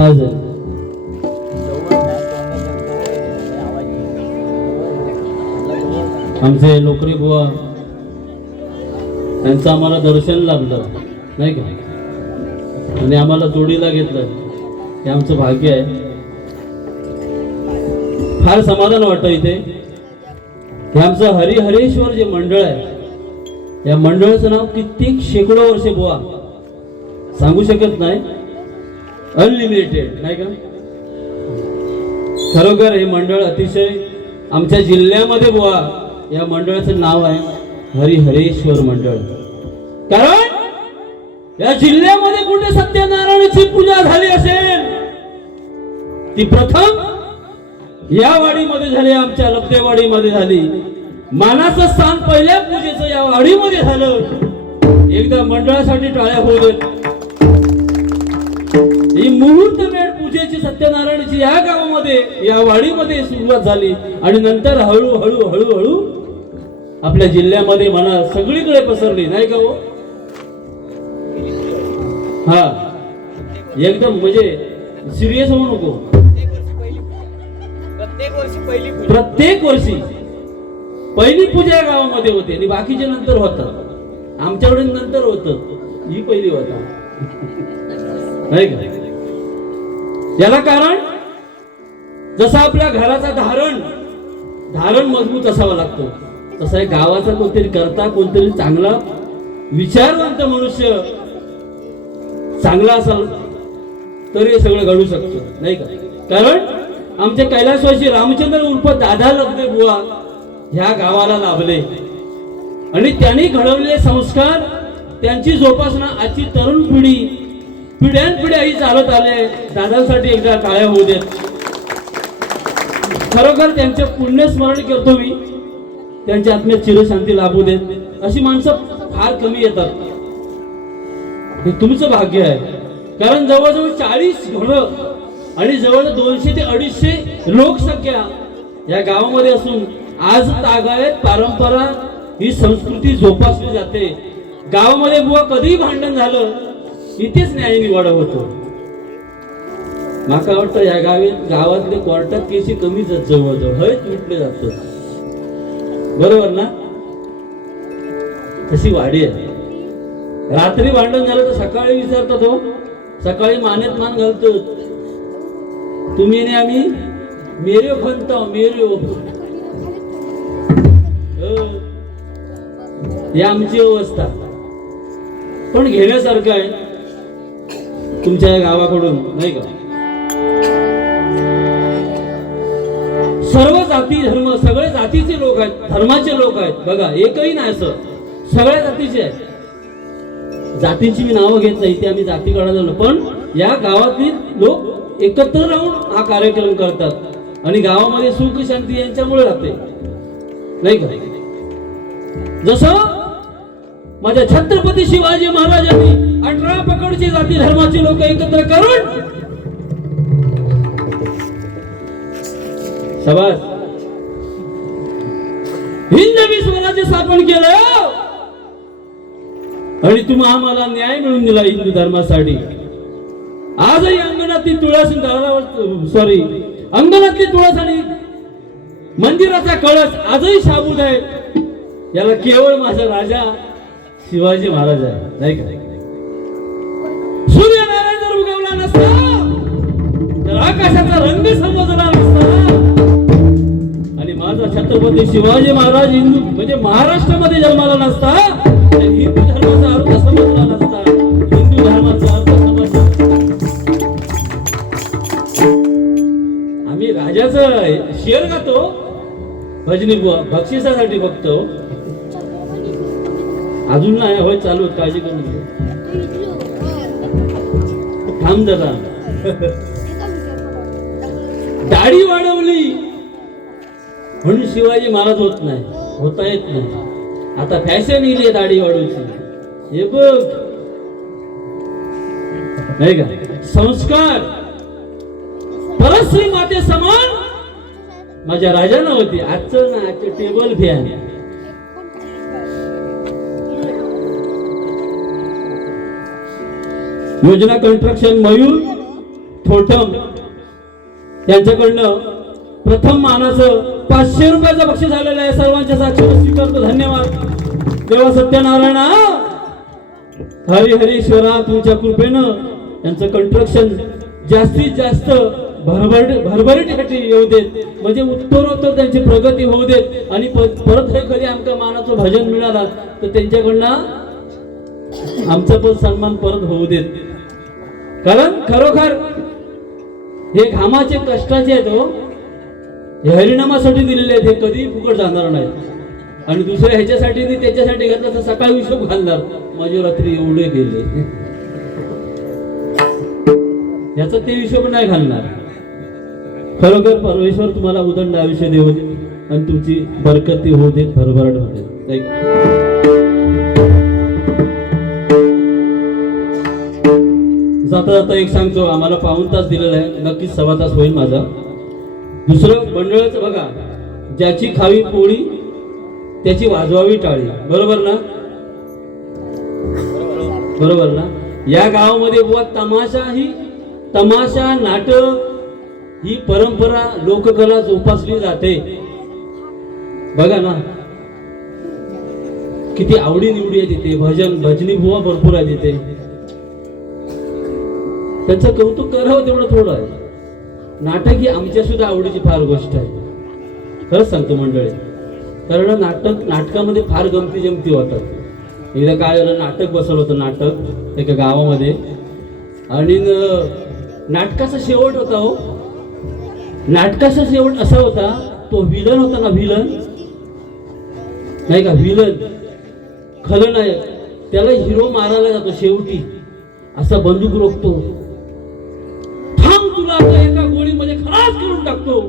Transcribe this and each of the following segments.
1000. आमचे लोकरी बुवा त्यांचं आम्हाला दर्शन लाभलं नाही का, आणि आम्हाला जोडीला घेतलं, हे आमचं भाग्य आहे. फार समाधान वाटतं इथे. हे आमचं हरिहरेश्वर जे मंडळ आहे, या मंडळाचं नाव कित्येक शेकडो वर्षे बुवा सांगू शकत नाही, अनलिमिटेड नाही का. खरोखर हे मंडळ अतिशय आमच्या जिल्ह्यामध्ये बुवा या मंडळाचं नाव आहे हरिहरेश्वर मंडळ. कारण या जिल्ह्यामध्ये कुठे सत्यनारायणाची पूजा झाली असेल ती प्रथम या वाडीमध्ये झाली, आमच्या लब्धेवाडीमध्ये झाली. मानाचं स्थान पहिल्या पूजेचं या वाडीमध्ये झालं. एकदा मंडळासाठी टाळ्या होऊ देत. ही मुहूर्तमेढ पूजेची सत्यनारायणाची या गावामध्ये या वाडीमध्ये सुरुवात झाली आणि नंतर हळूहळू हळूहळू आपल्या जिल्ह्यामध्ये म्हणा सगळीकडे पसरली नाही का हो. हा एकदम म्हणजे सिरियस होऊ नको. प्रत्येक वर्षी पहिली पूजा गावामध्ये होते आणि बाकीचे नंतर होतात. आमच्याकडे नंतर होत, ही पहिली होता नाही का. याला कारण जसं आपल्या घराचा धारण मजबूत असावा लागतो, तसा आहे गावाचा कोणतरी करता कोणतरी चांगला विचारवंत मनुष्य चांगला असाल तर हे सगळं घडू शकतं नाही का. कारण आमचे कैलासवासी रामचंद्र उर्फ दादा लब्धे बुवा ह्या गावाला लाभले आणि त्यांनी घडवलेले संस्कार त्यांची जोपासना आजची तरुण पिढी पिढ्यानपिढ्याही चालत आले. दादांसाठी एकदा टाळ्या होऊ देत. खरोखर त्यांचे पुण्यस्मरण करतो मी. त्यांच्या आत्म्यात चिरशांती लाभू देत. अशी माणसं फार कमी येतात. हे तुमचं भाग्य आहे. कारण जवळजवळ 40 घरं आणि जवळ 200 ते 250 लोकसंख्या या गावामध्ये असून आज तागायत परंपरा ही संस्कृती जोपासली जाते. गावामध्ये बुवा कधीही भांडण झालं इथेच न्याय निवाडा होतो. माका वाटतं या गावातले कोर्टात केसी कमी जवळजवळ हळद मिटले जात. बरोबर ना. तशी वाडी आहे. रात्री भांडण झालं तर सकाळी विचारतात हो, सकाळी मानेत मान घालतो, तुम्ही ने आम्ही मेरे बनता मेरे ही आमची अवस्था. पण घेण्यासारखं आहे तुमच्या या गावाकडून नाही का. सर्व जाती धर्म सगळे जातीचे लोक आहेत, धर्माचे लोक आहेत. बघा एकही नाही असं, सगळ्या जातीचे आहेत. जातींची मी नावं घेत नाही, ते आम्ही जाती काढायला, पण या गावातील लोक एकत्र राहून हा कार्यक्रम करतात आणि गावामध्ये सुख शांती यांच्यामुळे राहते नाही का. जसं माझ्या छत्रपती शिवाजी महाराजांनी 18 पकडचे जाती धर्माचे लोक एकत्र करून शाबास हिंदवी स्वराज्य स्थापन केलं आणि तुम्हा आम्हाला न्याय मिळवून दिला हिंदू धर्मासाठी. आजही अंगणातली तुळस अंगणातली तुळस आणि मंदिराचा कळस आजही शाबूत आहे. याला केवळ माझा राजा शिवाजी महाराज आहे नाही का. सूर्यनारायण जर उगवला नसता तर आकाशाचा रंग समजला नसता आणि माझा छत्रपती शिवाजी महाराज हिंदू म्हणजे महाराष्ट्रामध्ये जन्माला नसता तर हिंदू धर्माचा अर्थ समजला नसता. हिंदू धर्माचा अर्थ समजला. आम्ही राजाचं शेर गातो भजनी बुवा बक्षिसासाठी बघतो. अजून नाही होय चालू, काळजी करू नये. थांब जरा. दाढी वाढवली म्हणून शिवाजी महाराज होत नाही, होता येत नाही. आता फॅशन येईल आहे दाढी वाढवायची. हे बघ नाही का. संस्कार परश्री माते समान माझ्या राजानं होती. आजचं ना आजचं टेबल फॅन. योजना कंस्ट्रक्शन मयूर थोटम यांच्याकडनं प्रथम मानाचं 500 रुपयाचं बक्षीस आलेलं आहे. सर्वांच्या साक्षीने स्वीकारतो. धन्यवाद देवा सत्यनारायण. हरी हरीश्वरा तुमच्या कृपेनं यांचं कंस्ट्रक्शन जास्तीत जास्त भरभरीसाठी येऊ देत, म्हणजे उत्तरोत्तर त्यांची प्रगती होऊ देत आणि परत हे कधी आमच्या मानाचं भजन मिळाला तर त्यांच्याकडनं आमचा पण सन्मान परत होऊ देत. कारण खरोखर हे घामाचे कष्टाचे आहेत हो, हे हरिनामासाठी दिलेले आहेत, हे कधी फुकट जाणार नाही. आणि दुसऱ्या ह्याच्यासाठी नाही त्याच्यासाठी घातलं तर सकाळी हिशोब घालणार माझे रात्री एवढे गेले, याचा ते हिशोब नाही घालणार. खरोखर परमेश्वर तुम्हाला उदंड आयुष्य देऊ दे आणि तुमची बरकती होऊ दे, भरभराट होऊ दे. जाता जाता एक सांगतो, आम्हाला पाऊण तास दिलेला आहे, नक्कीच 1.25 तास होईल माझा. दुसरं मंडळाचं बघा, ज्याची खावी पोळी त्याची वाजवावी टाळी. बरोबर ना? बरोबर ना? या गावामध्ये बुवा तमाशा नाटक ही परंपरा लोककला जोपासली जाते. बघा ना किती आवडी निवडी आहे तिथे, भजनी बुवा भरपूर आहे तिथे. त्यांचं कौतुक करावं तेवढं थोडं आहे. नाटक ही आमच्या सुद्धा आवडीची फार गोष्ट आहे, खरंच सांगतो मंडळी. कारण नाटकामध्ये फार गमती जमती होतात. एकदा काय झालं, नाटक बसवलं होतं, नाटक एका गावामध्ये, आणि नाटकाचा शेवट होता हो. नाटकाचा शेवट असा होता, तो विलन होता ना, विलन नाही का, विलन खलनायक, त्याला हिरो मारायला जातो शेवटी, असा बंदूक रोखतो, थांब तुला आता एका गोळीमध्ये खलास करून टाकतो.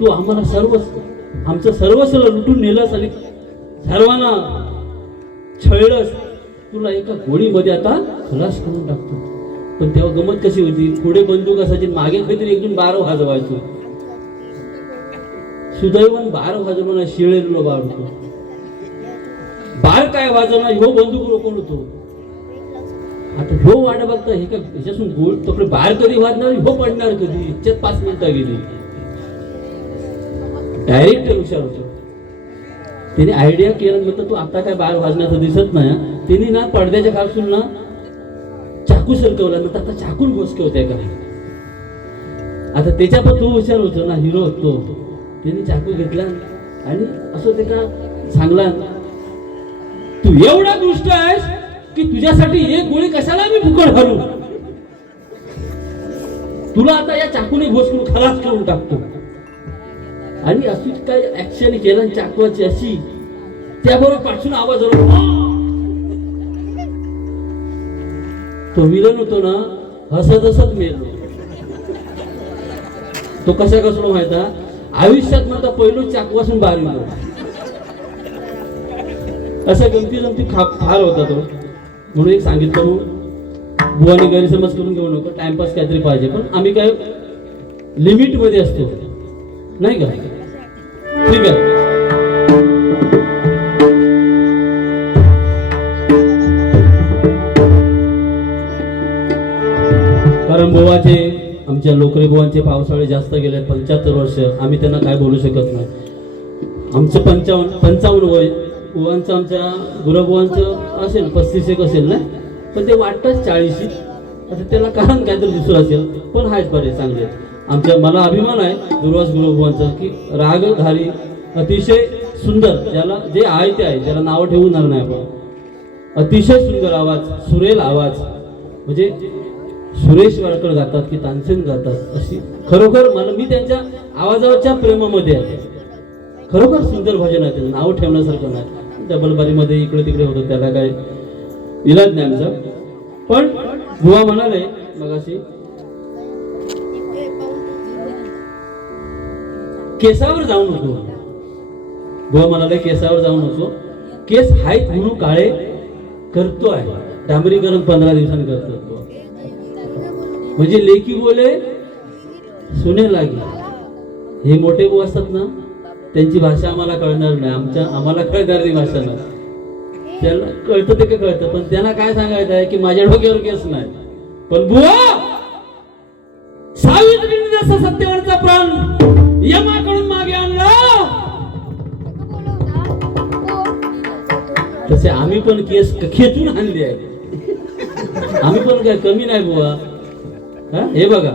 तू आम्हाला आमचं सर्वस्व लुटून नेलंस आणि सर्वांना छळलंस, तुला एका गोळीमध्ये आता खलास करून टाकतो. पण तेव्हा गमत कशी होती, पुढे बंदूक असायची, मागे काहीतरी एकदून 12 वाजवायचो. सुदैवान 12 वाजवणं शिळेलो बाळतो, बाळ काय वाजवणार, ह्यो बंदूक रोखून होतो. आता ह्यो वाट बघता, हे का ह्याच्यासून गोळ तोकडे बाहेर कधी वाजणार, ह्यो पडणार कधी, इच्छेत 5 मिनिटं गेली. डायरेक्ट हुशार होतो, त्याने आयडिया केलं, म्हणतो तू आता काय बाहेर वाजण्याचं दिसत नाही. त्यांनी ना पडद्याच्या खालसून ना चाकू सरकवला, नंतर आता चाकून भोसके होते का. आता त्याच्या पण तो हुशार होतो ना, हिरो होतो. त्याने चाकू घेतला आणि असं ते का सांगला, तू एवढा दुष्ट आहेस की तुझ्यासाठी एक गोळी कशाला मी फुकट घालू, तुला आता या चाकूने भोसकून खलास करून टाकतो. आणि अशी काय ऍक्शन केला चाकवाची अशी, त्याबरोबर पाठून आवाज आला. तो विलन होतो ना, हसत मेलो. तो कसा कसलो माहिती, आयुष्यात माझा पहिलं चाकवासून बाहेर गेलो. असा गमती फार होता तो. म्हणून एक सांगितलं, बुवानी गैरसमज करून घेऊ नको, टाइमपास काहीतरी पाहिजे, पण आम्ही काय लिमिट मध्ये असतो नाही का. ठीक आहे. कारण बुवाचे, आमच्या लोकरे बुवांचे पावसाळे जास्त गेले, 75 वर्ष. आम्ही त्यांना काय बोलू शकत नाही. आमचं 55 वय, बुवांचं आमच्या गुरुबुवांचं असेल 35 एक असेल ना, पण ते वाटतात 40. आता त्याला कारण काहीतरी दुसरं असेल, पण आहेच बरे चांगले. आमच्या मला अभिमान आहे दुर्वास गुरुबुवांचा की रागधारी अतिशय सुंदर, ज्याला जे आहे ते आहे, ज्याला नावं ठेवणार नाही आपण. अतिशय सुंदर आवाज, सुरेल आवाज, म्हणजे सुरेश वाडकर गातात की तानसेन गातात अशी. खरोखर मी त्यांच्या आवाजावरच्या प्रेमामध्ये आहे. खरोखर सुंदर भजन आहे, त्याचं नाव ठेवण्यासारखं नाही. डबलबारीमध्ये इकडे तिकडे होतं, त्याला काय इलाज नाही आमचा. पण बुवा म्हणाले मगाशी, केसावर जाऊ नको. बुवा म्हणाले केसावर जाऊ नको, केस आहेत म्हणून काळे करतो आहे, डांबरीकरण 15 दिवसांनी करतो. म्हणजे लेकी बोले सुने लागे. हे मोठे बुवा असतात ना, त्यांची भाषा आम्हाला कळणार नाही, आम्हाला कळणारी भाषा नाही. त्याला कळतं ते काय कळतं, पण त्यांना काय सांगायचं आहे की माझ्या डोक्यावर केस नाही, पण बुवा असा सत्तेवरचा प्राण यमाकडून मागे आणला. तसे आम्ही पण केस खेचून आणले आहे. आम्ही पण काय कमी नाही बुवा. हे बघा,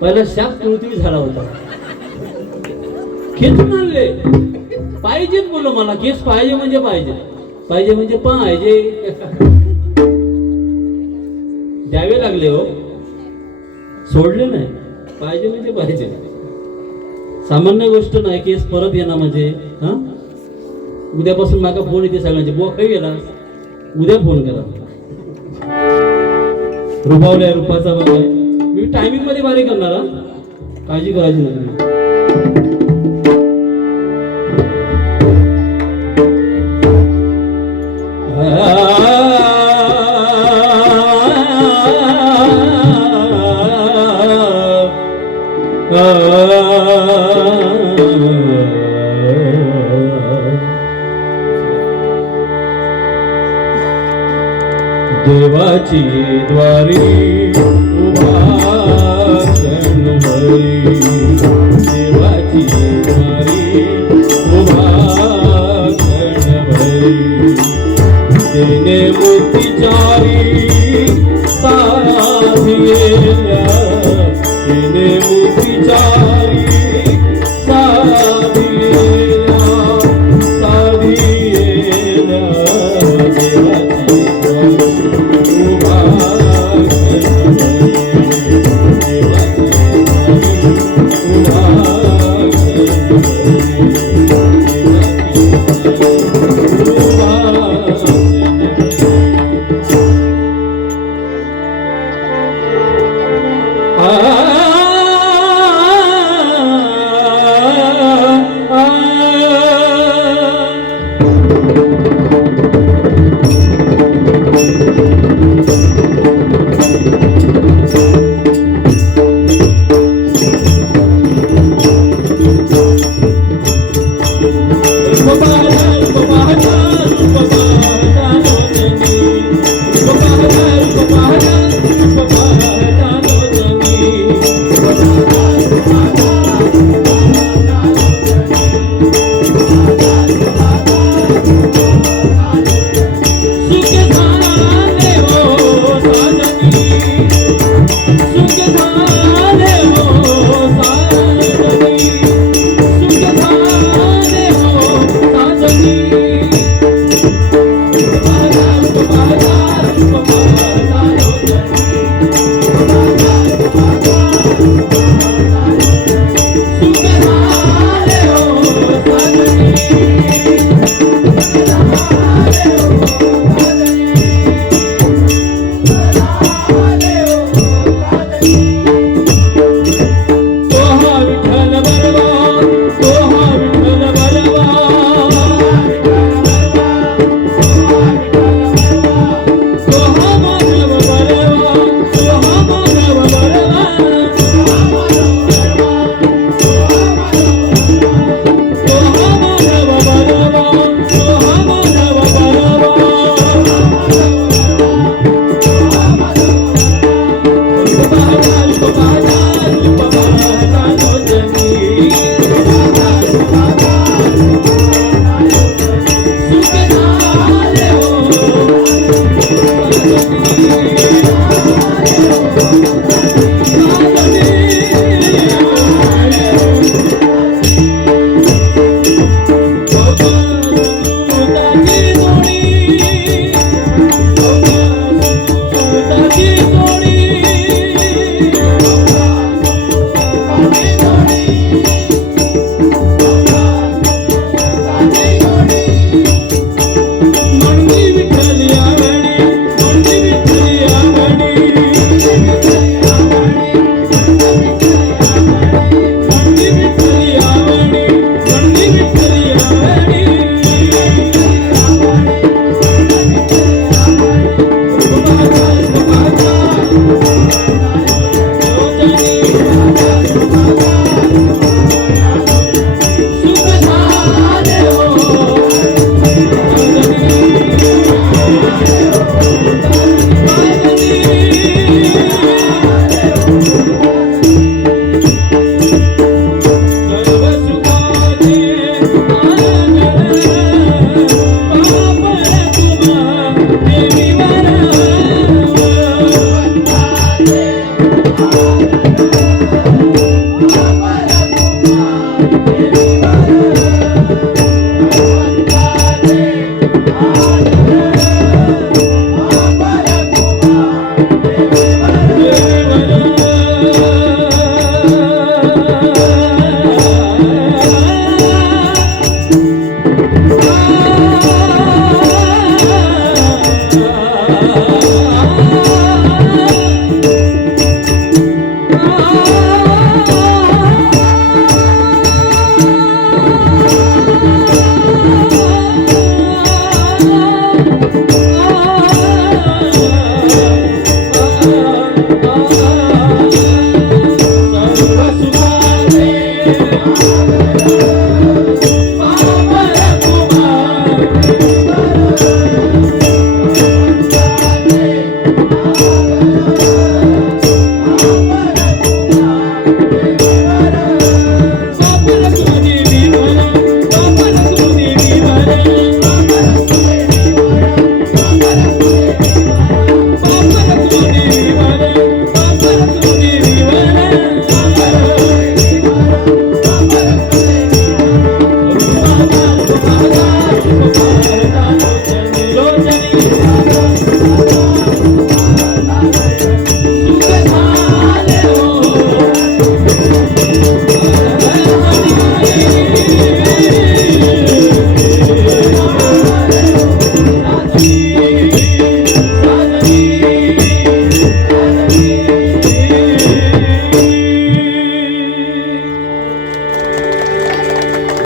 पहिला शाप पृथ्वी झाला होता, खेचून आणले. पाहिजेत बोलो, मला केस पाहिजे म्हणजे पाहिजे, पाहिजे म्हणजे पाहिजे. द्यावे लागले हो, सोडले नाही. पाहिजे म्हणजे पाहिजे, सामान्य गोष्ट नाही. केस परत येणार म्हणजे उद्यापासून माका फोन येते सगळ्यांचे, बुवा खाई गेला, उद्या फोन करा. रुपावल्या रूपाचा बघ, मी टायमिंग मध्ये बारीक करणार, काळजी करायची नाही. देवाची द्वारी उभा क्षणभरी, देवाची द्वारी उभा क्षणभरी, देणे मुक्तीचारी साधी येल्या, देणे मुक्तीचारी साधी येल्या, साधी येल्या. देवाची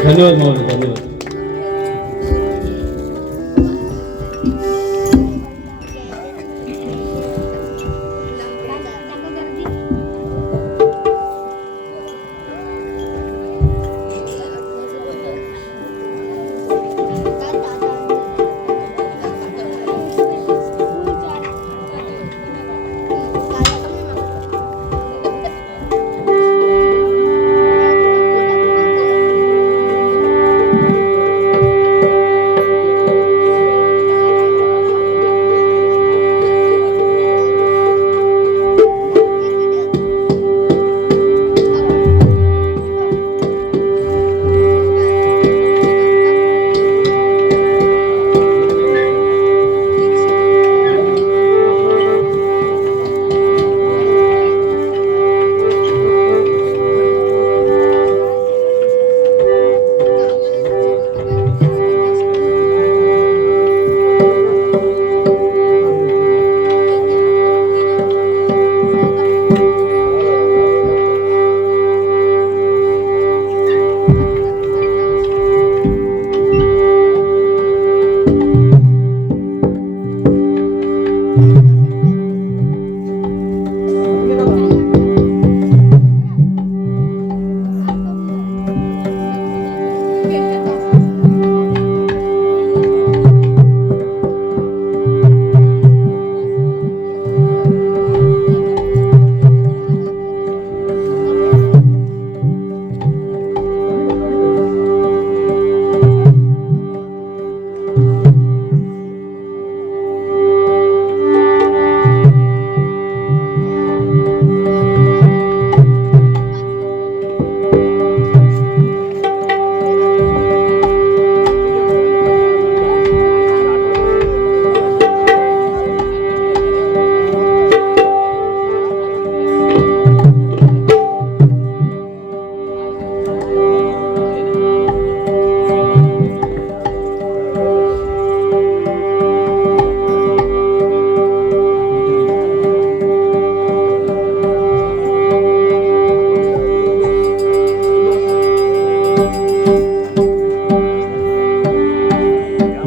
धन्यवाद माऊली, धन्यवाद.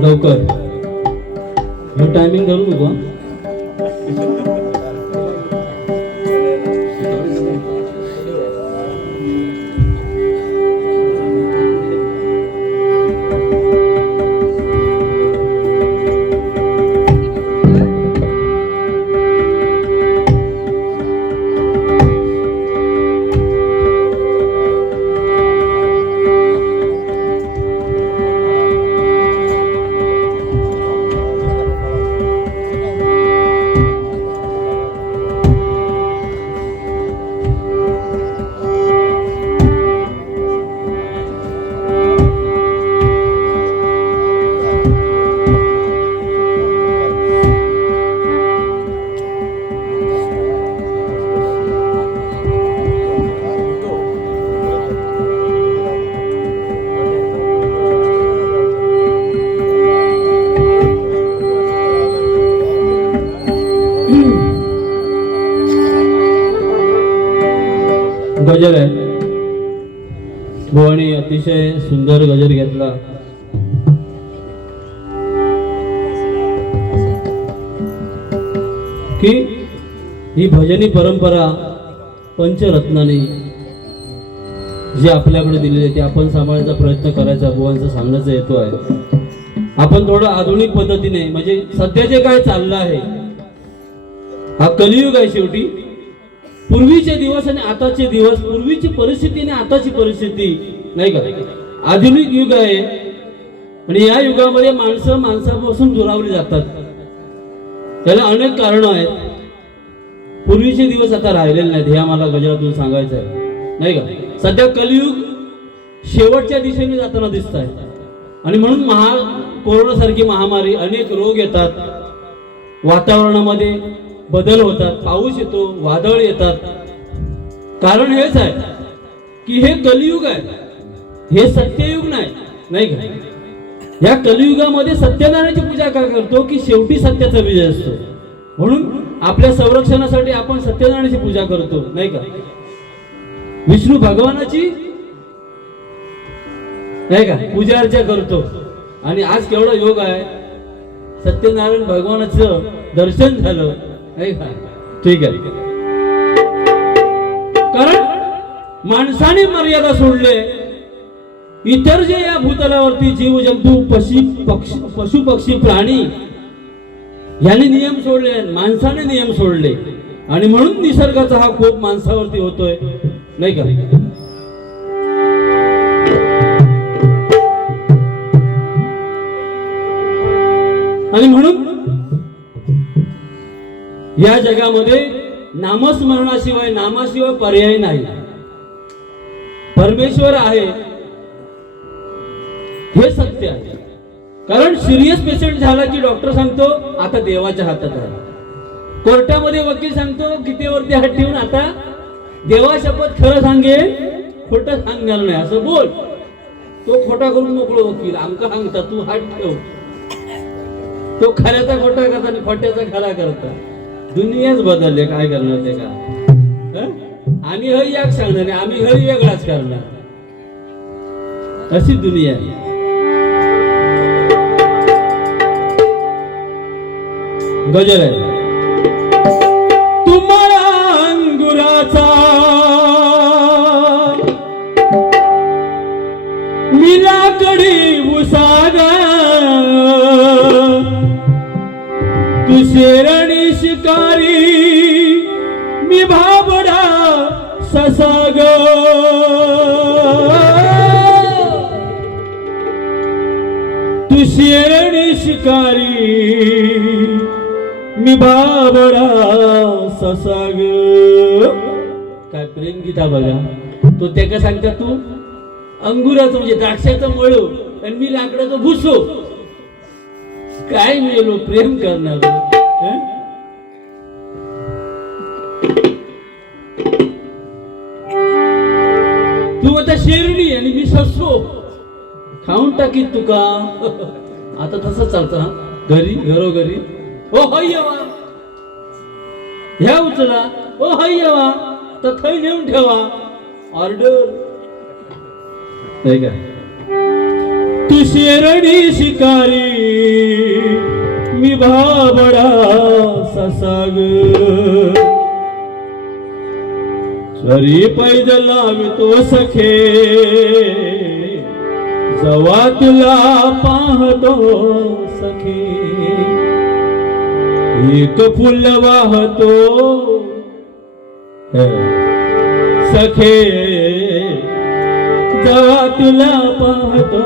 लवकर हे टायमिंग धरू नको. गजर आहे भवानी अतिशय सुंदर गजर घेतला. की ही भजनी परंपरा पंचरत्नाने जी आपल्याकडे दिलेली आहे ती आपण सांभाळण्याचा प्रयत्न करायचा, बुवांचं सांगण्याचा हेतू आहे. आपण थोडं आधुनिक पद्धतीने म्हणजे सध्या जे काय चाललं आहे, हा कलियुग आहे शेवटी. पूर्वीचे दिवस आणि आताचे दिवस, पूर्वीची परिस्थिती आणि आताची परिस्थिती नाही का, आधुनिक युग आहे. आणि या युगामध्ये माणसं माणसापासून दुरावली जातात. त्याला अनेक कारणं आहेत. पूर्वीचे दिवस आता राहिलेले नाहीत, हे आम्हाला गजरातून सांगायचं आहे नाही का. सध्या कलियुग शेवटच्या दिशेने जाताना दिसत आहे. आणि म्हणून कोरोनासारखी महामारी, अनेक रोग येतात, वातावरणामध्ये बदल होतात, पाऊस येतो, वादळ येतात. कारण हेच आहे की हे कलियुग आहे, हे सत्ययुग नाही का. या कलियुगामध्ये सत्यनारायणाची पूजा का करतो की शेवटी सत्याचा विजय असतो. म्हणून आपल्या संरक्षणासाठी आपण सत्यनारायणाची पूजा करतो नाही का. विष्णू भगवानाची नाही का पूजा अर्चा करतो. आणि आज केवढा योग आहे, सत्यनारायण भगवानाचं दर्शन झालं नाही का. ठीक आहे, कारण माणसाने मर्यादा सोडले. इतर जे या भूतलावरती जीव जंतू पशु पक्षी प्राणी यांनी नियम सोडले, माणसाने नियम सोडले. आणि म्हणून निसर्गाचा हा कोप माणसावरती होतोय नाही का. आणि म्हणून या जगामध्ये नामाशिवाय पर्याय नाही. परमेश्वर आहे हे सत्य आहे. कारण सिरियस पेशंट झाला की डॉक्टर सांगतो आता देवाच्या हातात आहे. कोर्टामध्ये वकील सांगतो कितीवरती हात ठेवून आता देवा शपथ खरं सांगेल, खोटं सांगणार नाही असं बोल. तो खोटा करून मोकळो वकील. आमका सांगता तू हात ठेव. तो खऱ्याचा खोटा करता आणि खोट्याचा खरा करता. दुनियाच बदलले, काय करणार ते का. आम्ही हरी एक सांगणार, आम्ही हरी वेगळाच करणार, अशी दुनिया आहे. गजर आहे. तुम्हाला अंगुराचा मिलाकडी उसाग, तू शेरणी शिकारी मी भाबडा ससाग. तू शेरणी शिकारी मी बाबडा ससाग. काय प्रेम गीता बघा. तो ते का सांगता, तू अंगुराचं म्हणजे द्राक्षाचं मळू आणि मी लाकडाचं भुसो. काय मिळलो प्रेम करणार. तू आता शेरणी आणि मी ससो. खाऊन टाकीत तुका. आता तसं चालतं घरोघरी. ओ हय्यवा ह्या उचला, ओ हय्यवा तर थै नेऊन ठेवा. ऑर्डर नाही काय. तू शेरणी शिकारी मी भाबडा ससाग. सरी पैज लावितो सखे जवा तुला पाहतो सखे. एक फुल वाहतो सखे जवा तुला पाहतो.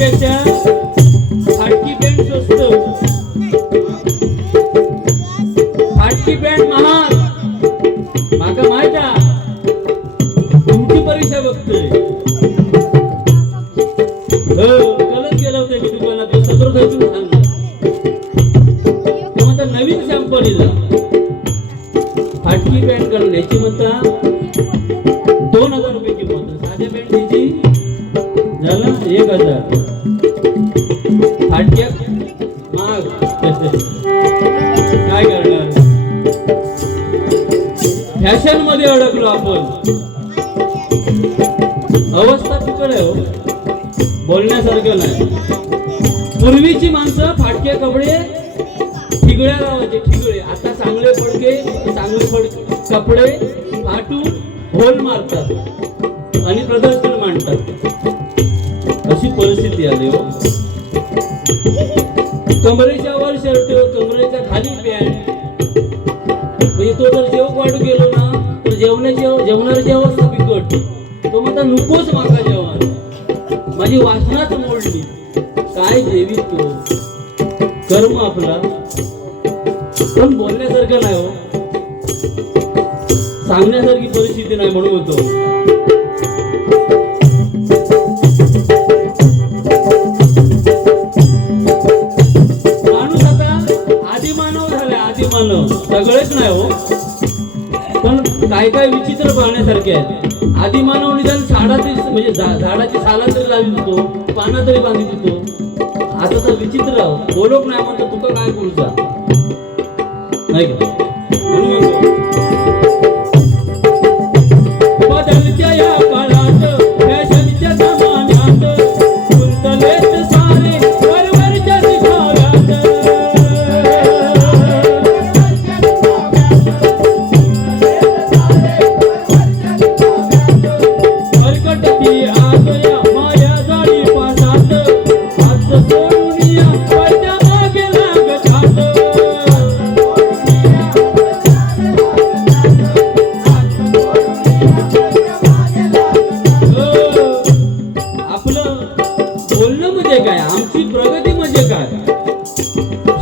पेक्षा फाटकी पॅन्ट स्वस्त, फाटकी पॅन्ट महाग. माका माहित तुमची परीक्षा बघतोय. हो कलच गेला होता मी दुकानात, सत्र थैसून सांगला म्हणता नवीन सॅम्पल इला फाटकी पॅन्ट घालून याची म्हणता 2000 रुपये किंमत. साध्या पॅन्टची झाला 1000. फाटक्या महाग. काय करणार, फॅशन मध्ये अडकलो आपण. अवस्था तिकड आहे हो, बोलण्यासारखं नाही. पूर्वीची माणसं फाटके कपडे ठिगळ्या लावायचे, ठिगळे. आता चांगले कपडे फाटून होल मारतात आणि प्रदर्शन मांडतात. अशी परिस्थिती आली हो. कमरेच्या वर शर्ट, कमरेच्या खाली पॅन्ट. म्हणजे तो जर जेवक वाटू गेलो ना तर जेवणाची अवस्था बिकट. तो म्हणता नकोच माका जेवण, माझी वासनाच मोडली. काय जेवी तो कर्म आपला. पण बोलण्यासारखं नाही हो, सांगण्यासारखी परिस्थिती नाही म्हणून होतो. माणूस आता आदिमानव झालाय, आदिमानव. सगळेच नाही हो, पण काय काय विचित्र पाहण्यासारखे आहेत. आदिमानव निदान म्हणजे झाडाची साला तरी लावी देतो, पाना तरी बांधी देतो. आता तर विचित्र बोलोक नाही म्हणतो तुका काय बोलचा नाही का. बदलत्या या काळात फॅशनच्या जमान्यात गुंतलेत सारे वरवरच्या दिखाव्यात. हरकटती आज या माया जाळी पासात, हात सोडून या पडद्या मागे लागतात. काय आमची प्रगती म्हणजे काय,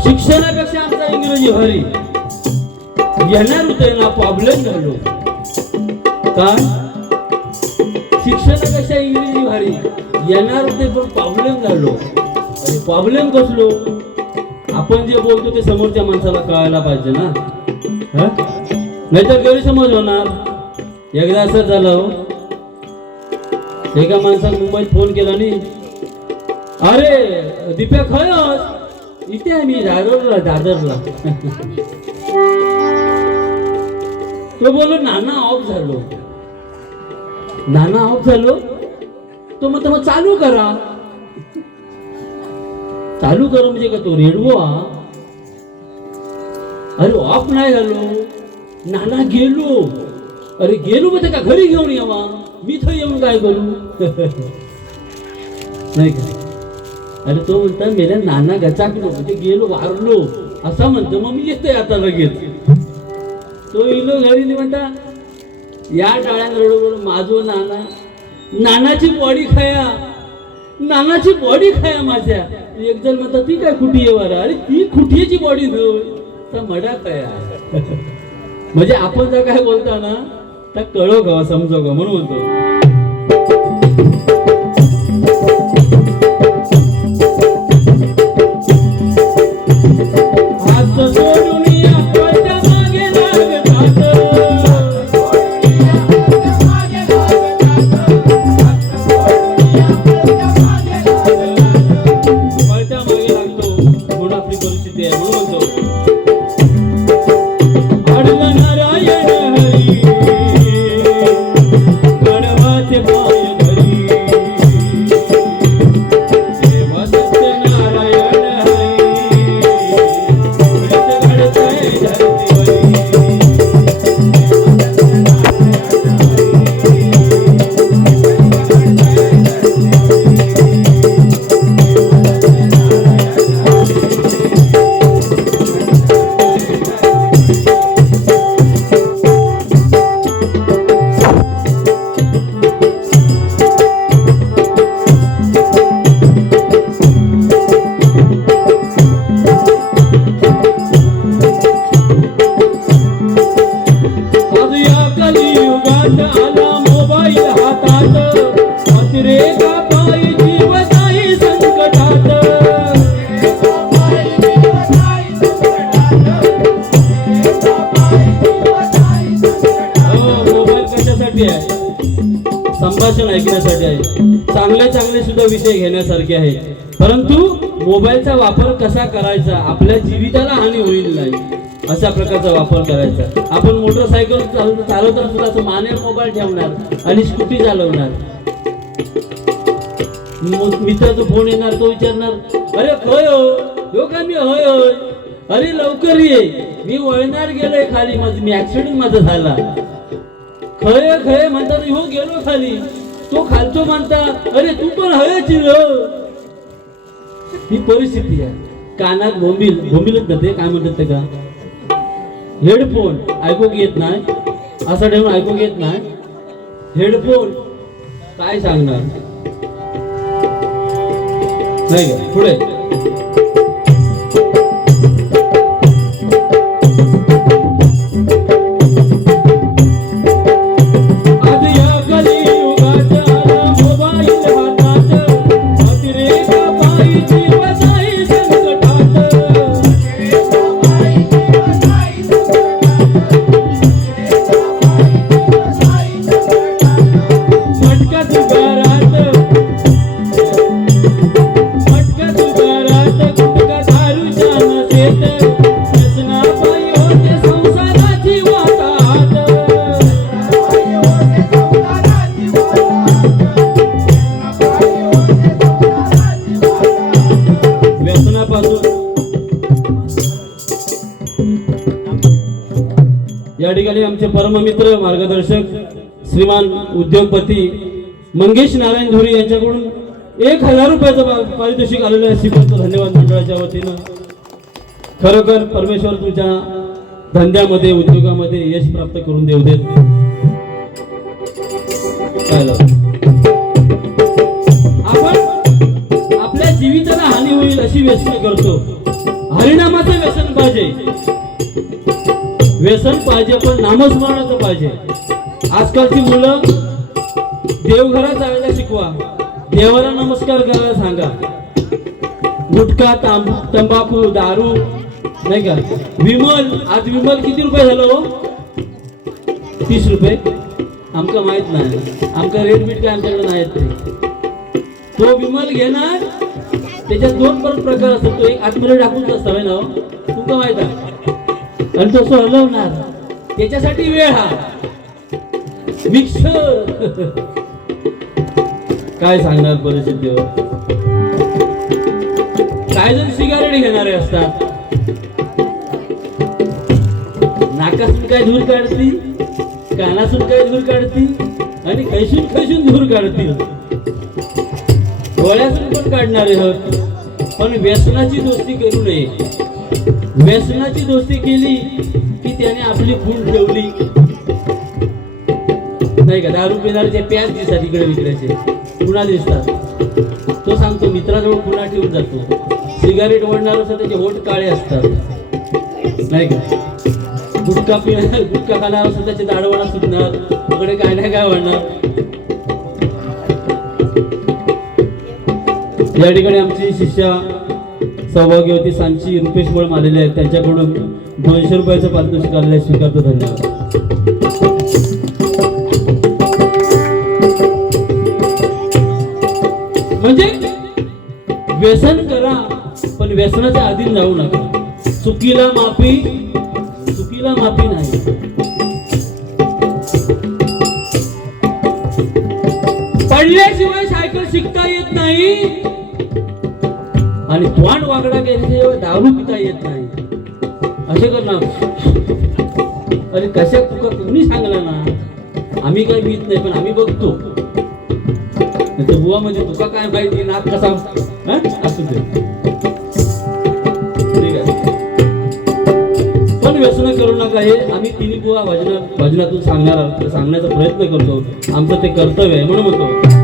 शिक्षणापेक्षा आमचा इंग्रजी भारी. येणार होते ना प्रॉब्लेम झालो का, शिक्षणापेक्षा इंग्रजी भारी येणार होते पण प्रॉब्लेम झालो. अरे प्रॉब्लेम कसलो, आपण जे बोलतो ते समोरच्या माणसाला कळायला पाहिजे ना. नाहीतर गैरसमज होणार. एकदा असं झालं हो, एका माणसाने मुंबईत फोन केला नाही, अरे दीप्या खयस, इथे आहे मी दादरला. तो बोललो नाना ऑफ झालो. नाना ऑफ झालो. तो म्हणतो मग चालू करा. चालू करा म्हणजे का तो रेडवो हा. अरे ऑफ नाही झालो. नाना गेलो. अरे गेलो म्हणजे का घरी घेऊन यावा, मी तर येऊन काय करू नाही का. अरे तो म्हणता मेल्या नाना गचाकलो म्हणजे गेलो वारलो असा म्हणतो. मग मी येतोय आता लगेच. तो इलो घरी म्हणता या टाळ्यान रडू माझो नाना, नानाची बॉडी खाया, नानाची बॉडी खाया माझ्या. एक जण म्हणता ती काय खुटी आहे वारा. अरे ती खुटीची बॉडी तर मडा खाया. म्हणजे आपण जर काय बोलता ना तर कळो का समजो का म्हणून बोलतो. नारायण हरी गणवा संभाषण ऐकण्यासाठी आहे, चांगले चांगले सुद्धा विषय घेण्यासारखे आहेत. परंतु मोबाईलचा वापर कसा करायचा, आपल्या जीविताला हानी होईल नाही अशा प्रकारचा वापर करायचा. आपण मोटरसायकल चालवताना सुद्धा असं मानेवर मोबाईल ठेवणार आणि स्कूटी चालवणार. मित्राचा फोन येणार, तो विचारणार, अरे होय हो का, मी होय होय, अरे लवकर ये, मी वळणार गेलोय खाली, मी ऍक्सिडेंट माझा झाला. खय खय म्हणतात, हो गेलो खाली. तो खालतो म्हणता, अरे तू पण हयच ही परिस्थिती आहे. कानात बोंबीलच ना, ते काय म्हणतात ते का, हेडफोन ऐकू येत नाही, असं ठेवून ऐकू येत नाही. हेडफोन काय सांगणार नाही का. पुढे या ठिकाणी आमचे परममित्र मार्गदर्शक श्रीमान उद्योगपती मंगेश नारायण धुरी यांच्याकडून 1000 रुपयाचं पारितोषिक आलेलं आहे. श्रीमंत धन्यवाद मंडळाच्या वतीनं. खरोखर परमेश्वर तुमच्या धंद्यामध्ये उद्योगामध्ये यश प्राप्त करून देऊ देत. आपण आपल्या जीविताला हानी होईल अशी व्यसन करतो. हरिनामाचं व्यसन पाहिजे, व्यसन पाहिजे पण नामस्मरणाचं पाहिजे. आजकालची मुलं देवघरात जायला शिकवा, देवाला नमस्कार करायला सांगा. गुटखा, तंबाखू, दारू नाही का, विमल. आज विमल किती रुपये झालं हो? 30 रुपये. आमका माहित नाही, आमका रेट बीट काय आमच्याकडे नाही. तो विमल घेणार, त्याच्यात 2 प्रकार असतात. तो एक आतमध्ये टाकून असता ना, तुमका माहित आहे, आणि तो हलवणार. त्याच्यासाठी वेळ हा मिक्सर. काय सांगणार परिस्थितीवर. काय जण सिगारेट घेणारे असतात, नाकासून काय धूर काढती, कानासून काय धूर काढती, आणि खैसून खैसून धूर काढतील. डोळ्यातून पण काढणारे होत. पण व्यसनाची दोस्ती करू नये. व्यसनाची दोस्ती केली की त्याने आपली खून ठेवली नाही का. दारू पिणारे प्याज दिसतात इकडे विकड्याचे, पुन्हा दिसतात. तो सांगतो मित्राजवळ पुन्हा ठेवून जातो. सिगारेट ओढणार असं त्याचे होठ काळे असतात नाही का. गुटखा खाणार असं त्याचे दाढवणा सुटणार, इकडे काय नाही काय वाढणार. या ठिकाणी आमची शिष्या सौभाग्यवती सांची रुपेश बळम आलेले आहेत. त्यांच्याकडून 200 रुपयाचं पारितोषिक आलेलं आहे. स्वीकारतो. धन्यवाद. म्हणजे व्यसन करा पण व्यसनाच्या अधीन जाऊ नका. चुकीला माफी नाही. पडल्याशिवाय सायकल शिकता येत नाही आणि तोंड वाकडा केल्याशिवाय दारू पिता येत नाही. असे करणार. अरे कशा तुका कोणी सांगला ना, आम्ही काय भीत नाही पण आम्ही बघतो. बुवा म्हणजे तुका काय माहिती, नाक कसा असू दे ठीक आहे. पण व्यसन करू नका हे आम्ही तिन्ही बुवा भजनातून सांगण्याचा प्रयत्न करतो. आमचं ते कर्तव्य आहे म्हणून म्हणतो.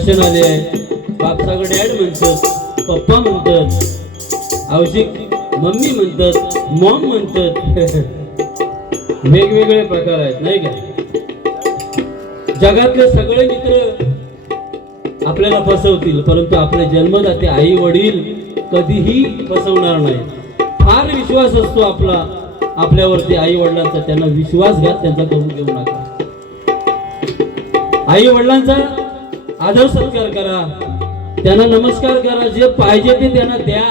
फॅशन आली आहे. बापसाकडे डॅड म्हणतात, पप्पा म्हणतात, आवशी मम्मी म्हणतात, मॉम म्हणतात. वेगवेगळे प्रकार आहेत नाही का. जगातले सगळे मित्र आपल्याला फसवतील, परंतु आपले जन्मदाते आई वडील कधीही फसवणार नाही. फार विश्वास असतो आपल्यावरती आई वडिलांचा. त्यांना विश्वास घ्या, त्यांचा करून घेऊ नका. आई वडिलांचा आदर सत्कार करा, त्यांना नमस्कार करा, जे पाहिजे ते त्यांना द्या.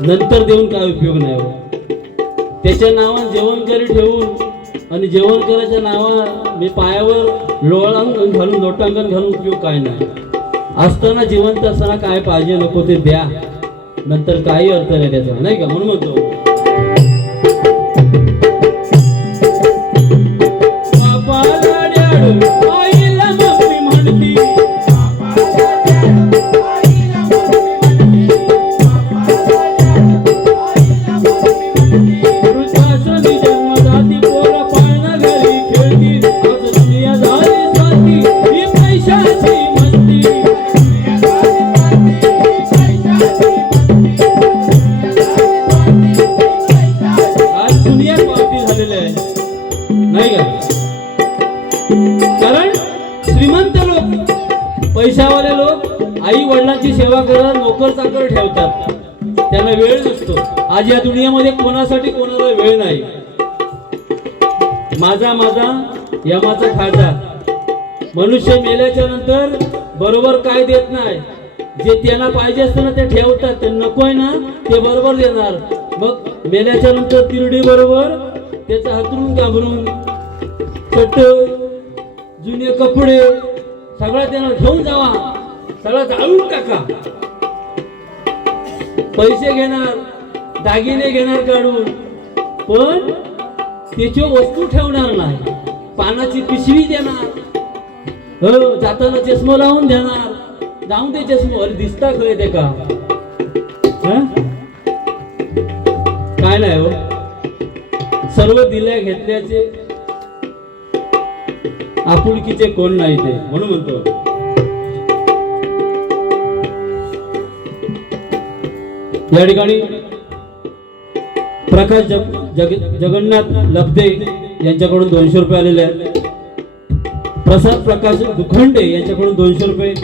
नंतर देऊन काय उपयोग नाही हो. त्याच्या नावात जेवण करी ठेवून आणि जेवण करायच्या नावा मी पायावर लोळांकन घालून लोटांकन घालून उपयोग काय नाही. असताना जिवंत असताना काय पाहिजे नको ते द्या, नंतर काही अर्थ नाही त्याचा नाही का. म्हणून म्हणतो आईला मम्मी म्हणती, वृद्धाश्रमी जन्मदाती पोरं पाळणा घरी खेळती. आज दुनिया झाली स्वाती, ही पैशाची मस्ती. आज दुनिया स्वाती झालेली आहे नाही का. कारण श्रीमंत लोक, पैशावाले लोक आई वडिलांची सेवा करत नोकर चाकर ठेवतात, त्यांना वेळ नसतो. आज या दुनियामध्ये कोणासाठी कोणाला वेळ नाही. माझा यमाचा खाजा. मनुष्य मेल्याच्या नंतर बरोबर काय देत नाही. जे त्यांना पाहिजे असतं ना ते ठेवतात, ते नकोय ना ते बरोबर देणार. मग मेल्याच्या नंतर तिरडी बरोबर त्याचं हातरून घाबरून चट जुने कपडे सगळं त्यांना घेऊन जावा, सगळं जाळून टाका. पैसे घेणार, दागिने घेणार काढून, पण त्याची वस्तू ठेवणार नाही. पानाची पिशवी देणार, हो जाताना चष्मा लावून देणार. जाऊन ते चष्मा अरे दिसता खरे ते का काय नाही हो. सर्व दिल्या घेतल्याचे आपुलकीचे कोण नाही ते. म्हणून म्हणतो या ठिकाणी प्रकाश जगन्नाथ लब्धे यांच्याकडून 200 रुपये आलेले आहेत. प्रसाद प्रकाश दुखंडे यांच्याकडून 200 रुपये.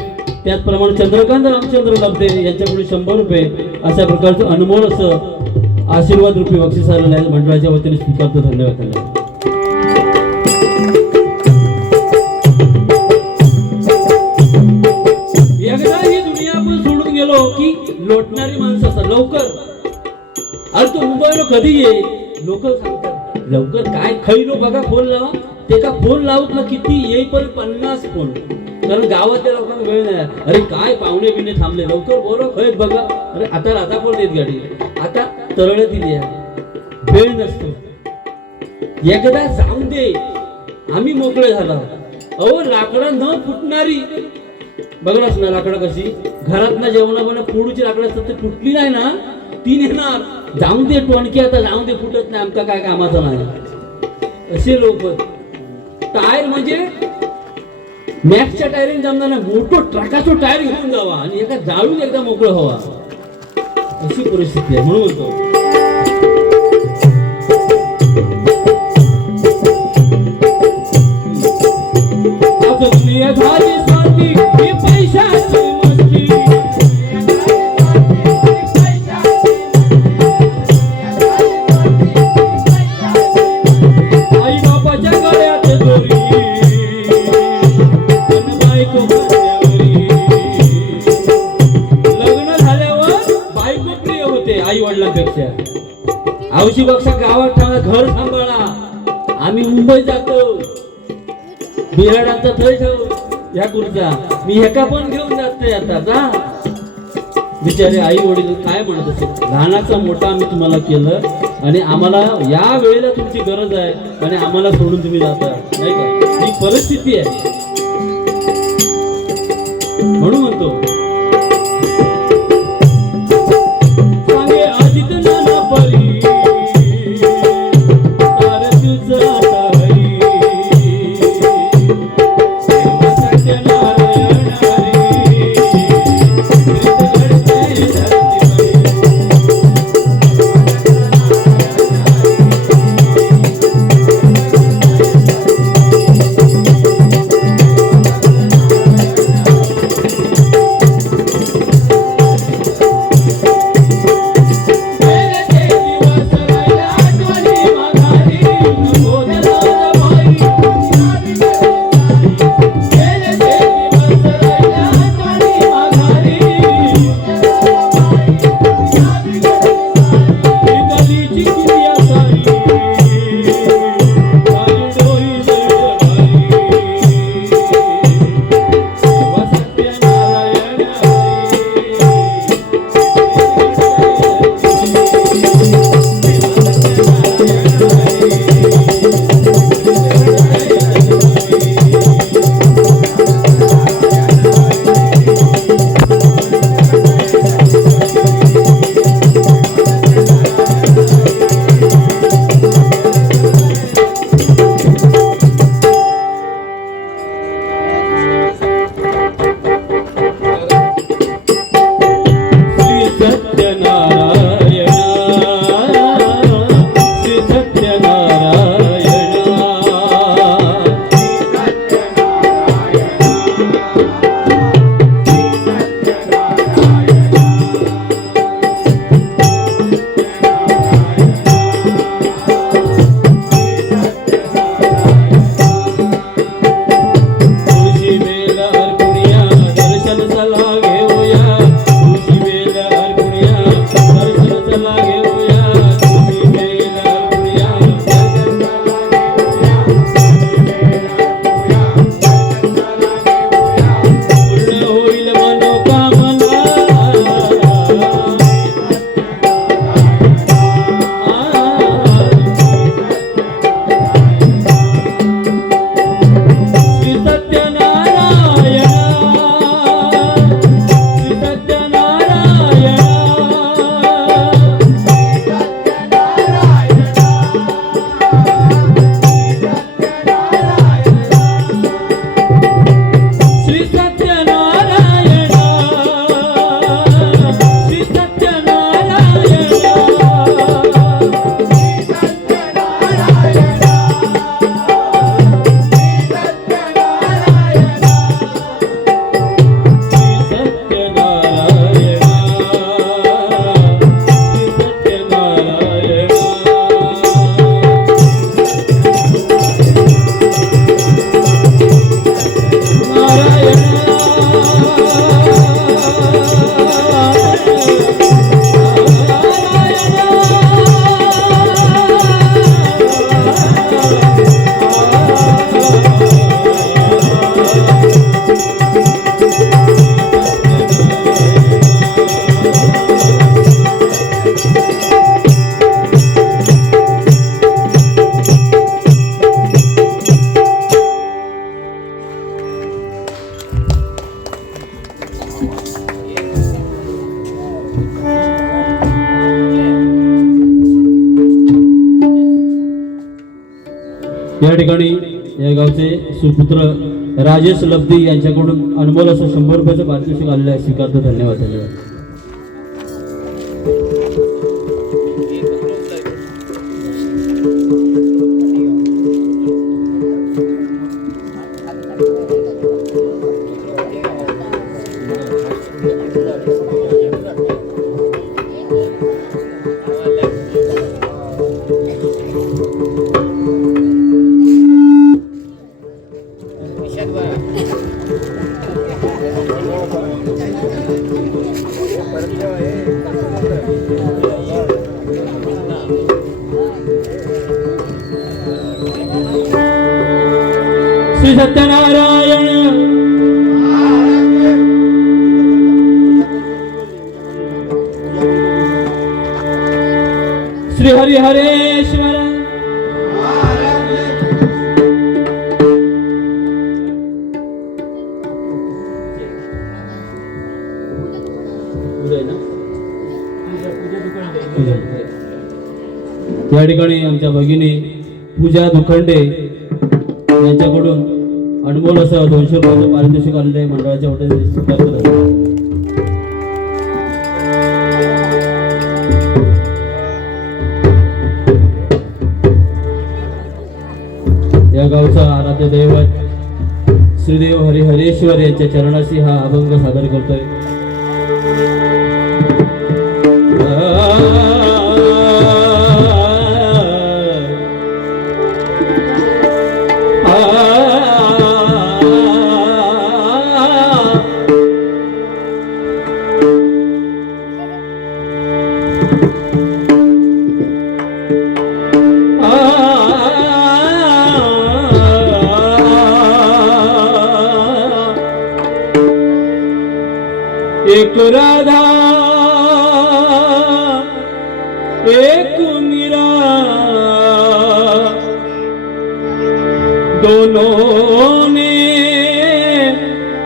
त्याचप्रमाणे चंद्रकांत रामचंद्र लब्धे यांच्याकडून 100 रुपये. अशा प्रकारचं अनमोल असं आशीर्वाद रूपी बक्षीस आलेलं आहे. मंडळाच्या वतीने स्वीकारतो. धन्यवाद. एकदा ही दुनिया आपण सोडून गेलो की लोटणारी माणसं असतात लवकर. अरे तू मुंबईला कधी ये, लोक सांगतात लवकर काय खैलो बघा फोन लावा. ते का फोन लावत ना किती येईपर्यंत 50 फोन. कारण गावातल्या लोकांना वेळ नाही. अरे काय पाहुणे बिणे थांबले, लवकर बोलव खैत बघा. अरे आता कोण देत गाडी, आता तरळ दिली आहे, वेळ नसतो. एकदा जाऊन दे, आम्ही मोकळे झाला. अहो लाकडं न फुटणारी बघलाच ना लाकडं कशी घरात ना जेवणा फोडूची लाकडं असतात, ते फुटली नाही ना ती नेणार. जाऊन दे टोणकी, आता जाऊन दे फुटत नाही, आमका काय कामाचं नाही. असे लोक. टायर म्हणजे मॅक्सच्या टायरीने जमणार नाही, मोठं ट्रकाचं टायर घेऊन जावा आणि एका जाळून एकदा मोकळं व्हावा, अशी परिस्थिती आहे. म्हणून होतो झाली स्वाती ही पैशाची मस्ती. आई बापाच्या गळ्यात दोरी, बायको खांद्यावरी. लग्न झाल्यावर बायको प्रिय होते आई वडिलांपेक्षा. आवशी बक्षा गावात ठेवा, घर सांभाळा. आम्ही मुंबई जातो, बिराडांचा थय ठेव ह्या खुर्चा, मी एका पण घेऊन जात नाही आता जा. बिचारे आई वडील काय म्हणत असेल, लहानाचा मोठा आम्ही तुम्हाला केलं आणि आम्हाला या वेळेला तुमची गरज आहे आणि आम्हाला सोडून तुम्ही जाता नाही का. ही परिस्थिती आहे. म्हणून म्हणतो सांगे आदित नाना परी तारतीच आता हरी. या ठिकाणी या गावचे सुपुत्र राजेश लब्धी यांच्याकडून अनमोल असं 100 रुपयाचं पारितोषिक आलेलं आहे. स्वीकारतो. धन्यवाद. धन्यवाद. श्री सत्यनारायण श्री हरिहरेश्वर या ठिकाणी आमच्या भगिनी पूजा दुखंडे यांच्याकडून अनमोल असं 200 रुपयाचं पारितोषिक आलेलं आहे. मंडळाच्या वतीने स्वीकारतो. या गावचा आराध्य दैवत श्रीदेव हरिहरेश्वर यांच्या चरणाशी हा अभंग सादर करतोय. एक राधा एक मीरा दोनों ने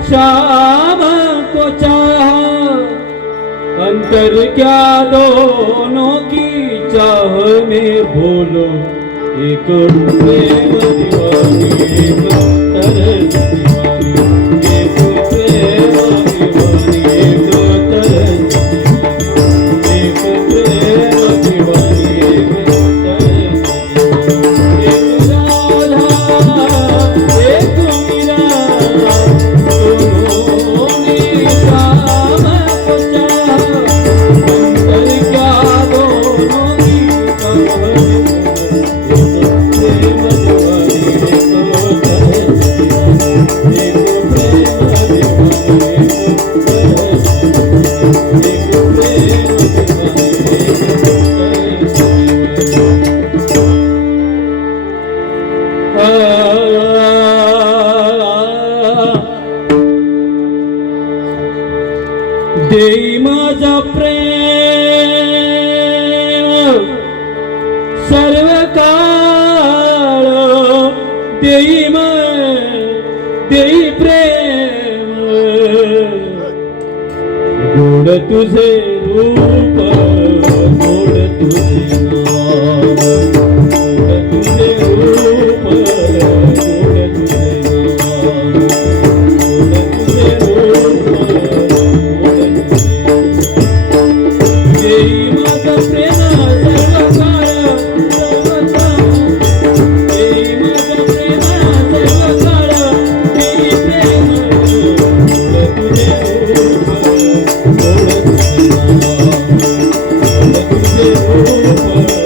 शाम को चाहा, अंतर क्या दोनों की चाह में बोलो, एक प्रेम दीवानी एक तरस दीवानी, एक प्रेम दीवानी एक तरस दीवानी, एक प्रेम दीवानी एक तरस दीवानी, एक राधा एक मीरा दोनों ने शाम को चाहा, अंतर क्या दोनों की चाह में देई माझा प्रेम सर्व काळ, देई प्रेम गोड तुझे रूप, गोड तुझे नाम, गोड तुझे रूप, गोड तुझे नाम, गोड तुझे रूप, गोड तुझे देई माझा प्रेम सर्व काळ, सर्व काळ, देई माझा प्रेम सर्व काळ, देई प्रेम गोड तुझे रूप, गोड तुझे नाम, गोड तुझे रूप.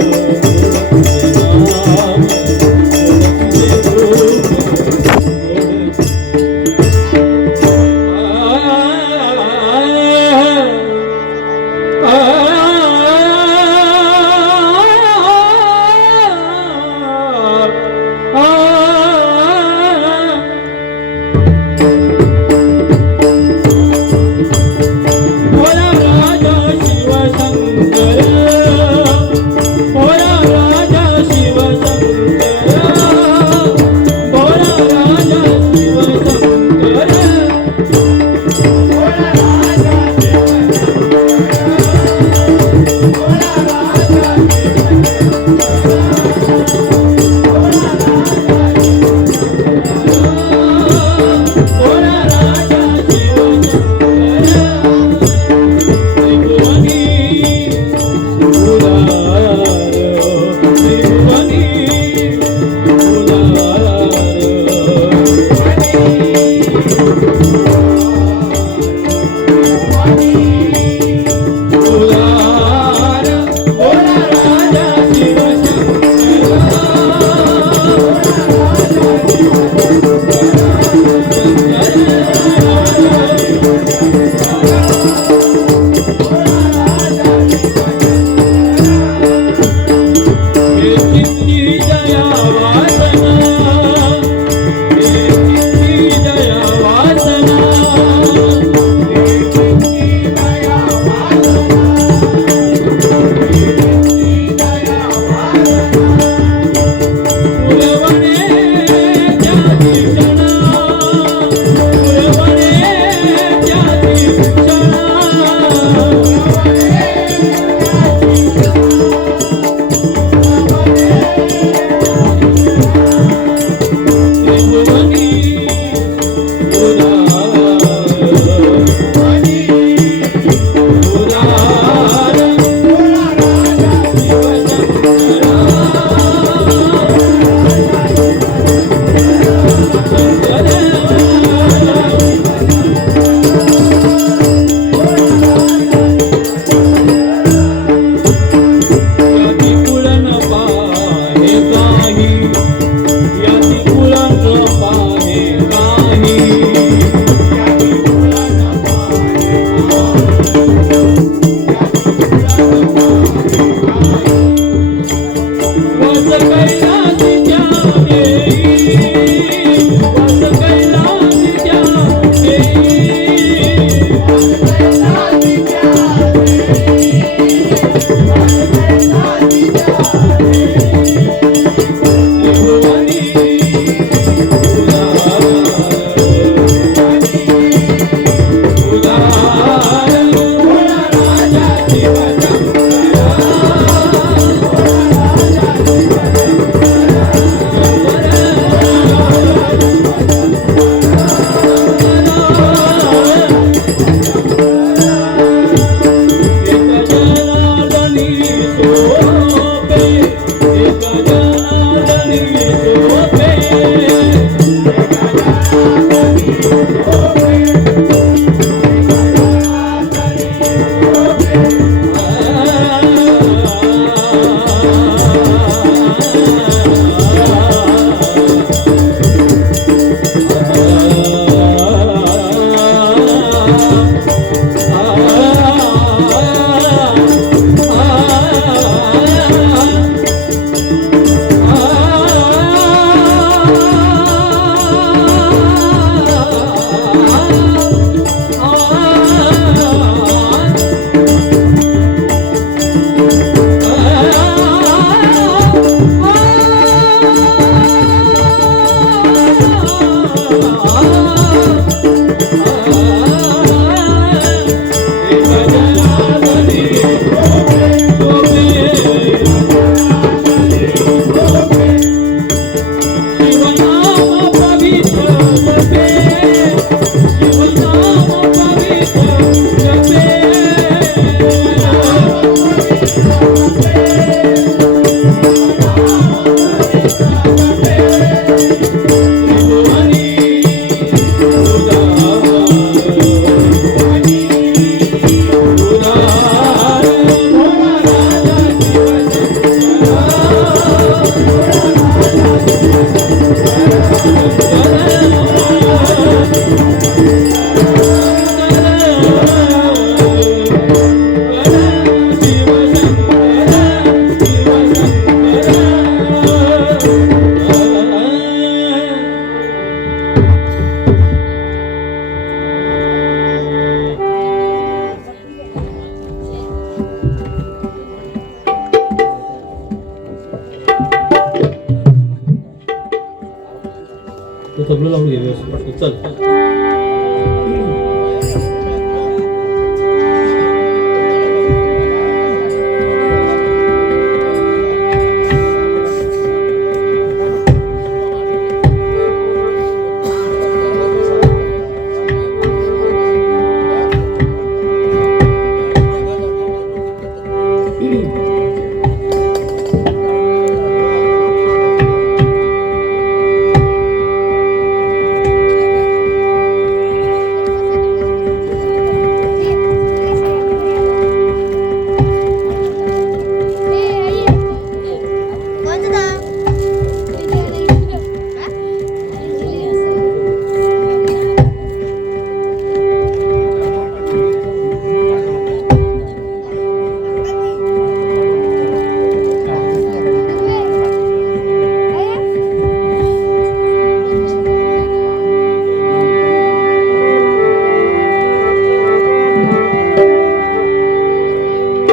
तबला लावून घे चल.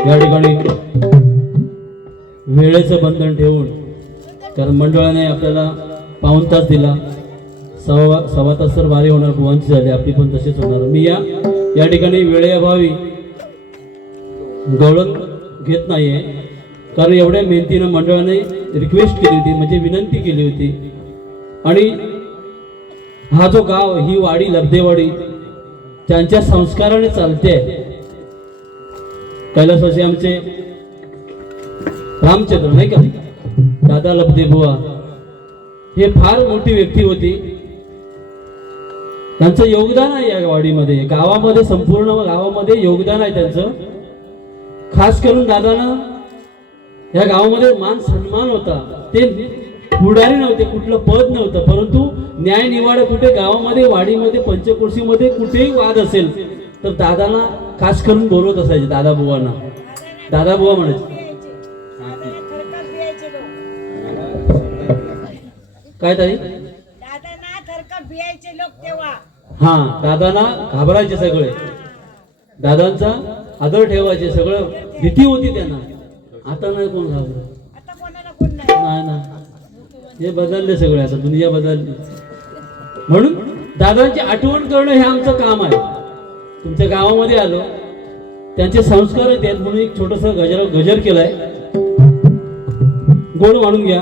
या ठिकाणी वेळेचं बंधन ठेवून, कारण मंडळाने आपल्याला पाऊण तास दिला, सव्वा तास तर वारी होणार, बुवांची झाली, आपली पण तशीच होणार. मी या ठिकाणी वेळेअभावी गवळण घेत नाहीये, कारण एवढ्या मेहनतीनं मंडळाने रिक्वेस्ट केली होती, म्हणजे विनंती केली होती. आणि हा जो गाव, ही वाडी लब्धेवाडी त्यांच्या संस्काराने चालते. कैलासवासी आमचे रामचंद्र नाही का, दादा लब्धे बुवा, हे फार मोठी व्यक्ती होती. त्यांचं योगदान आहे या वाडीमध्ये, गावामध्ये, संपूर्ण गावामध्ये योगदान आहे त्यांचं. खास करून दादानं या गावामध्ये मान सन्मान होता. ते पुढारी नव्हते, कुठलं पद नव्हतं, परंतु न्याय निवाडा कुठे गावामध्ये, वाडीमध्ये, पंचक्रोशीमध्ये कुठेही वाद असेल तर दादाला खास करून बोलवत असायचे दादा बुवांना. दादा बुवा म्हणायचे. काय ताई? हा, दादांना घाबरायचे सगळे, दादांचा आदर ठेवायचे, सगळं भीती होती त्यांना. आता नाही कोण घाबरत, नाही ना, हे बदलले सगळे, आता दुनिया बदलली. म्हणून दादांची आठवण करणं हे आमचं काम आहे. तुमच्या गावामध्ये आलो, त्यांचे संस्कार आहेत म्हणून एक छोटस गजर केलाय, गोड मानून घ्या.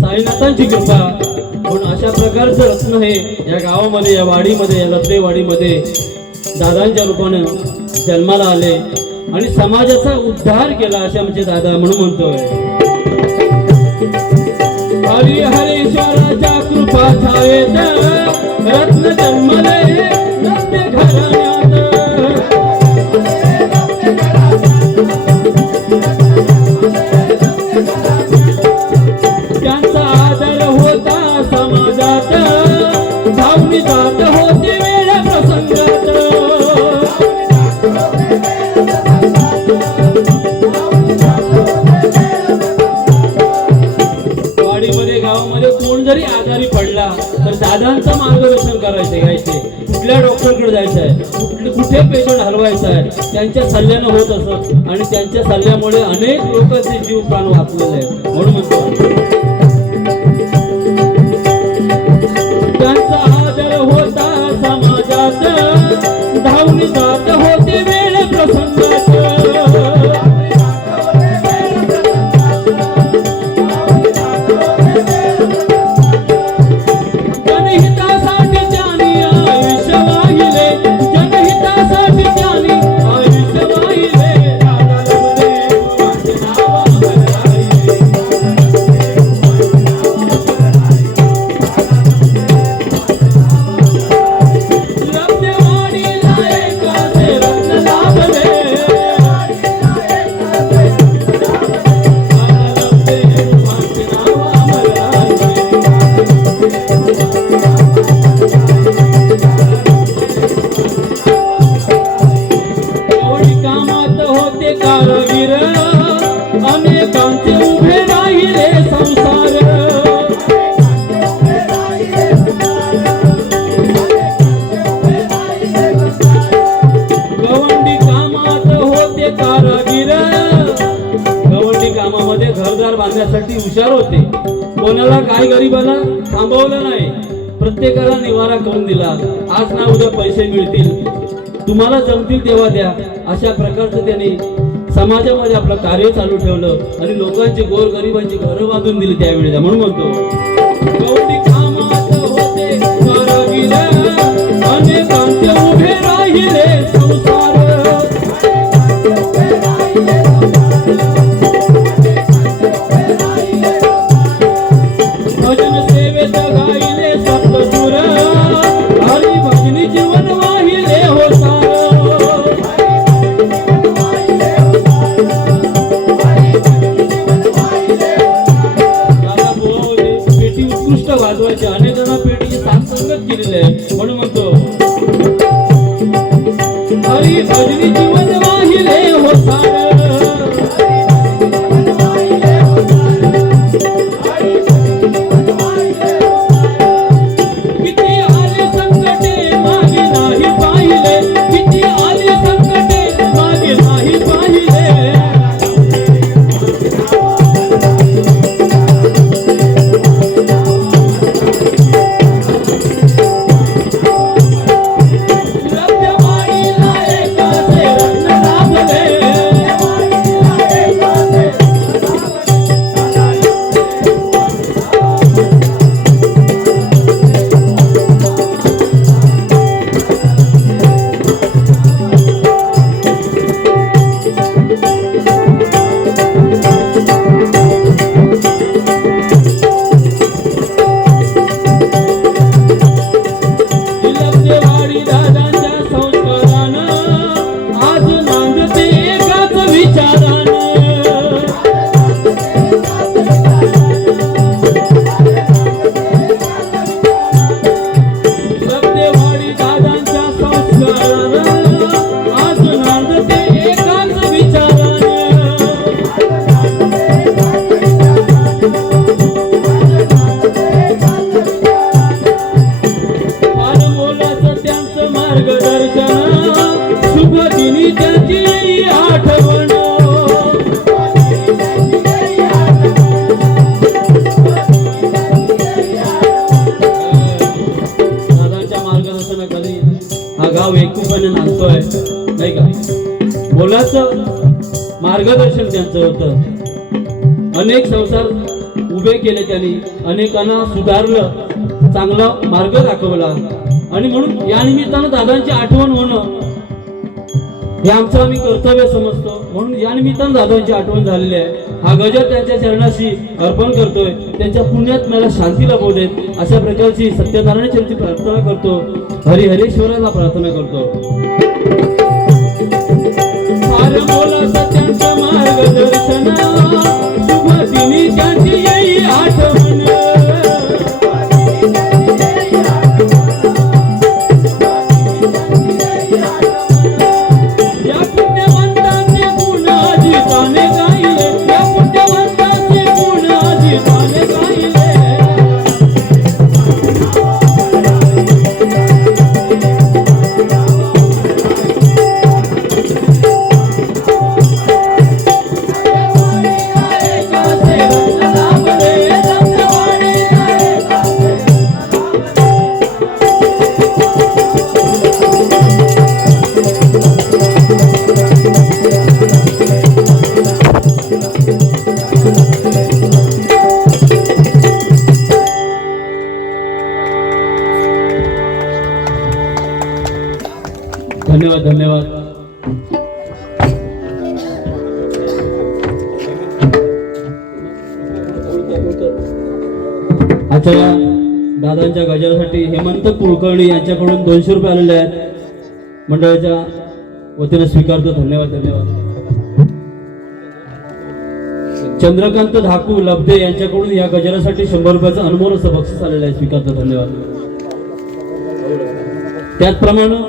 साईनाथांची कृपा. म्हणून अशा प्रकारचं रत्न हे या गावामध्ये, या वाडीमध्ये, या लब्धेवाडीमध्ये दादांच्या रूपानं जन्माला आले आणि समाजाचा उद्धार केला असे आमचे दादा. म्हणून म्हणतोय हरी हरेश्वराच्या कृपा छायेत रत्न जन्मले लब्धे घराण्यात. त्यांचा आदर होता समाजात, धावणी जात होते वेळ प्रसंगात. वाडीमध्ये गावामध्ये कोण जरी आजारी पडला तर दादांचं मार्गदर्शन करायचे, घ्यायचे. कुठल्या डॉक्टरकडे जायचं आहे, कुठे पेशंट हलवायचा आहे, त्यांच्या सल्ल्यानं होत असत आणि त्यांच्या सल्ल्यामुळे अनेक लोकांचे जीव प्राण वाचलेले आहेत. म्हणून म्हणतो त्यांचा आदर होता समाजात, धावणी जात होते वेळ प्रसंगात. जनहितासाठी त्यांनी आयुष्य वाहिले, जनहितासाठी त्यांनी आयुष्य वाहिले. कारागीर अनेकांचे उभे राहिले संसार. गवंडी कामात होते कारागीर, गवंडी कामामध्ये घरदार बांधण्यासाठी हुशार होते. कोणाला काय गरीबाला थांबवलं नाही, प्रत्येकाला निवारा करून दिला. आज ना उद्या पैसे मिळतील, तुम्हाला जमतील तेव्हा द्या, अशा प्रकारचं त्यांनी समाजामध्ये आपलं कार्य चालू ठेवलं आणि लोकांची गोरगरिबांची घरं बांधून दिली त्यावेळेला. म्हणून म्हणतो गवंडी कामात होते कारागीर अनेकांचे उभे राहिले संसार भजन सेवेत गायले सप्तसुर हरी भजनी जीवन वाहिले हो सार पेटी उत्कृष्ट वाजवायची अनेक जण पेटीची सांगसंगत केलेली आहे म्हणून म्हणतो हरी भजनी जीवन वाहिले हो सार मार्गदर्शन त्यांचं होतं अनेक संसार उभे केले त्यांनी अनेकांना सुधारलं चांगला मार्ग दाखवला आणि म्हणून या निमित्तानं दादांची आठवण होणं हे आमचं आम्ही कर्तव्य समजतो म्हणून या निमित्तानं दादांची आठवण झालेली आहे हा गजर त्यांच्या चरणाशी अर्पण करतोय त्यांच्या पुण्यात्म्याला शांती लाभू देत अशा प्रकारची सत्यनारायण चरित्राची प्रार्थना करतो हरिहरेश्वराला प्रार्थना करतो त्यांचं मार्गदर्शन शुभ दिनी त्यांची येई आठवण या पुण्यवंतांचे गुण अजिताने गायले या पुण्यवंतांचे गुण अजिताने गायले धन्यवाद धन्यवाद आजच्या दादांच्या गजरासाठी हेमंत कुलकर्णी यांच्याकडून 200 रुपये आलेले आहेत मंडळाच्या वतीने स्वीकारतो धन्यवाद धन्यवाद चंद्रकांत धाकू लब्धे यांच्याकडून या गजरासाठी 100 रुपयाचं अनमोल असं बक्षीस आलेलं आहे स्वीकारतो धन्यवाद त्याचप्रमाणे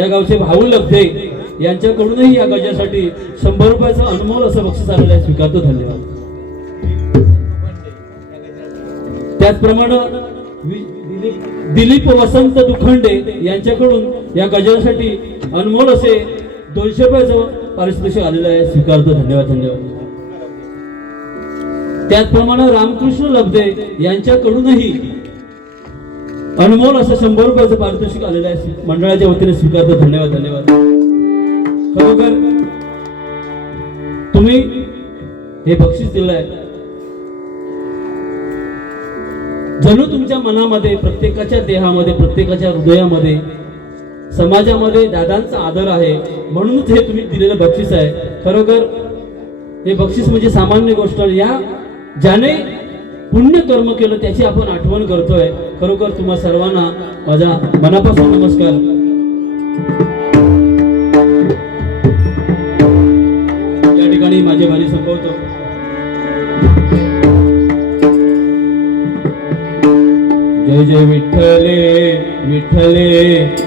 या गावचे भाऊ लब्धे यांच्याकडूनही या गजासाठी 100 रुपयाचं अनमोल असं बक्षीस आलेलं आहे स्वीकारतो धन्यवाद त्याचप्रमाणे दिलीप वसंत दुखंडे यांच्याकडून या गजासाठी अनमोल असे 200 रुपयाचं पारितोषिक आलेलं आहे स्वीकारतो धन्यवाद धन्यवाद त्याचप्रमाणे रामकृष्ण लब्धे यांच्याकडूनही अनमोल असं 100 रुपयाचं पारितोषिक आलेलं आहे मंडळाच्या वतीने स्वीकारतो धन्यवाद धन्यवाद खरोखर तुम्ही हे बक्षीस दिलंय जणू तुमच्या मनामध्ये, प्रत्येकाच्या देहामध्ये, प्रत्येकाच्या हृदयामध्ये, समाजामध्ये दादांचा आदर आहे, म्हणूनच हे तुम्ही दिलेलं बक्षीस आहे. खरोखर हे बक्षीस म्हणजे सामान्य गोष्ट नाही. या ज्याने पुण्य कर्म केलं त्याची आपण आठवण करतोय. खरोखर तुम्हा सर्वांना माझा मनापासून नमस्कार. या ठिकाणी माझे वाणी संपवतो. जय जय विठ्ठले विठ्ठले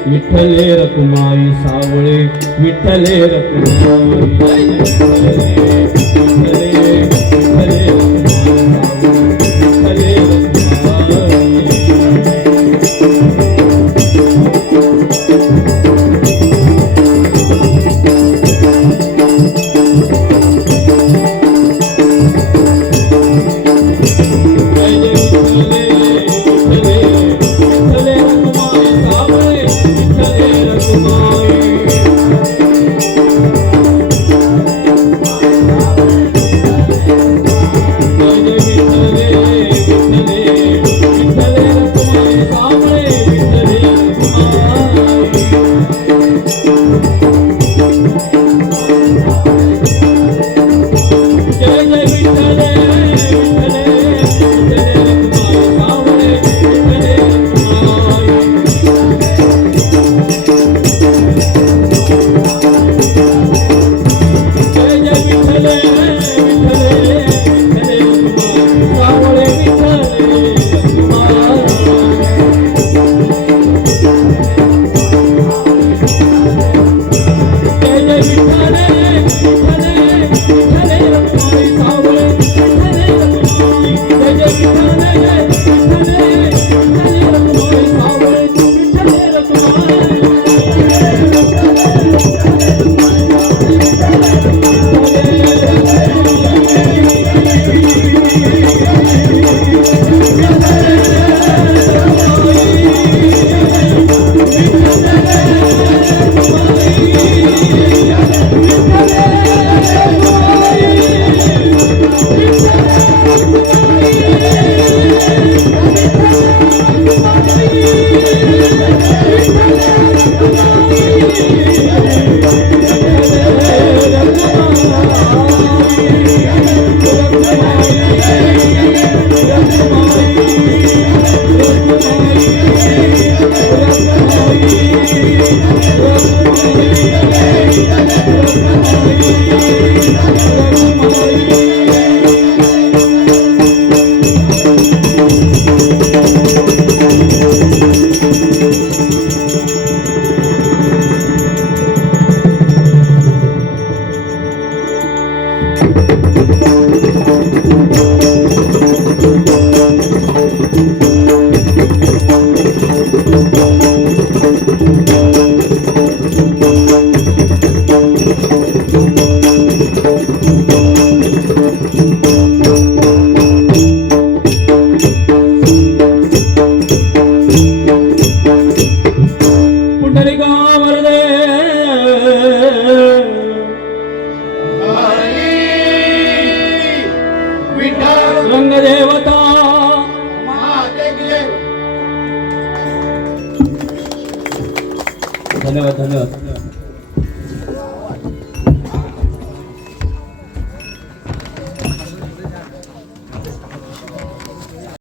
विठ्ठले रखुमाई सावळे विठ्ठले रखुमाई. जय जय विठ्ठले विठ्ठले विठ्ठले रंगदेवता धन्यवाद धन्यवाद.